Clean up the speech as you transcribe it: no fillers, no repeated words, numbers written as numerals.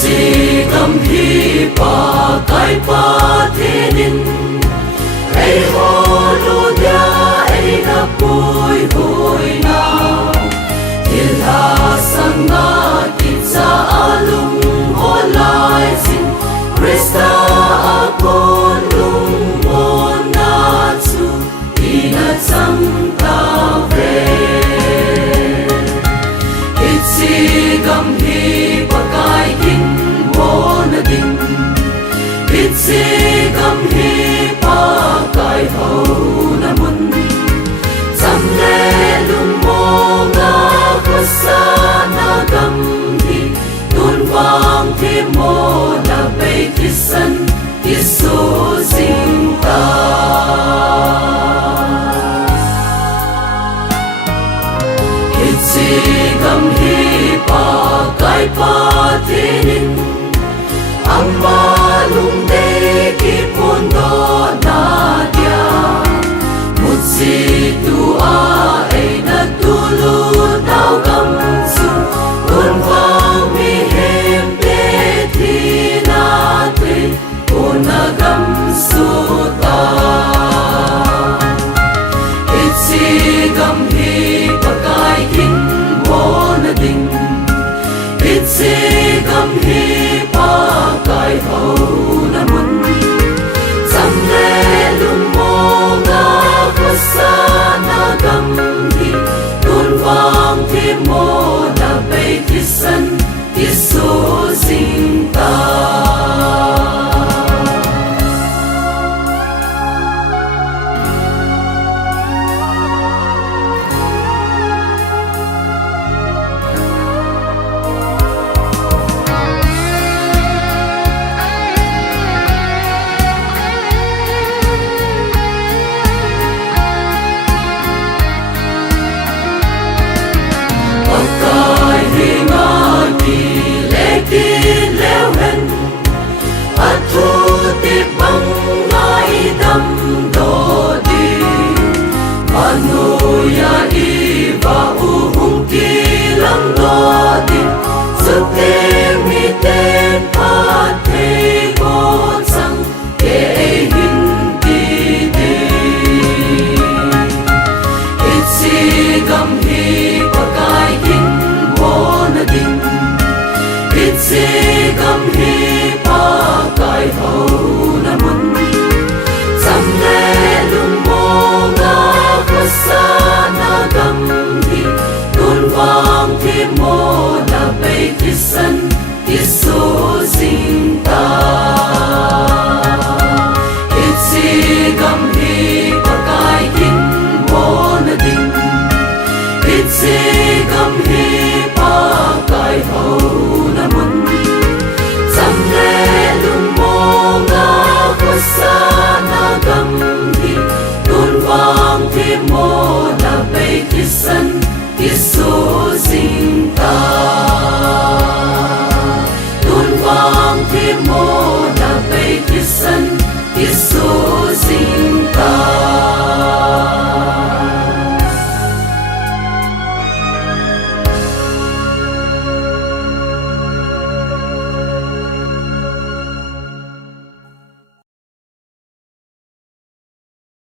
si gam hi pa kai pa thenin ei ho lu dia ei na pui hui na thil ha sang na ki cha alung ho lai sin Krista akon lung mon na chu ina chang ta ve itsi gam hi pa kai kin mon ding itsi gam hi pa kai ho na mun cham le lung mo nga ko sa na gam hi tun wang thi mo na pe kisan kisu sing ta itsi gam hi pa kai pa thenin amma lung de ki pon do na dia mutsi tu a ei na tu lu tao gam su un vang mi hem te thi na te un na gam su ta itsi gam hi pa kai kin mon ding itsi gam hi pa kai ho na mun sam le lung mo nga ko sa na gam hi tun wang thi mo na pe kisan kisu sing ta pakai hinga ki leki leuhen athu ti bang ngai dam do di manu ya i va u hung ki lang do di su te mi ten pa te ko sang ke hin ti di itsi gam hi pakai kin mon ding itsi gam hi pa kai ho na mun sam le lung mo nga ko sa na gam hi tun wang thi mo na pe kisan kisu sing ta itsi gam hi pakai kin mon ding itsi gam hi pa kai ho na mun sam le lung mo nga ko sa na gam hi tun wang thi mo na pe kisan kisu sing ta tun wang thi mo na pe kisan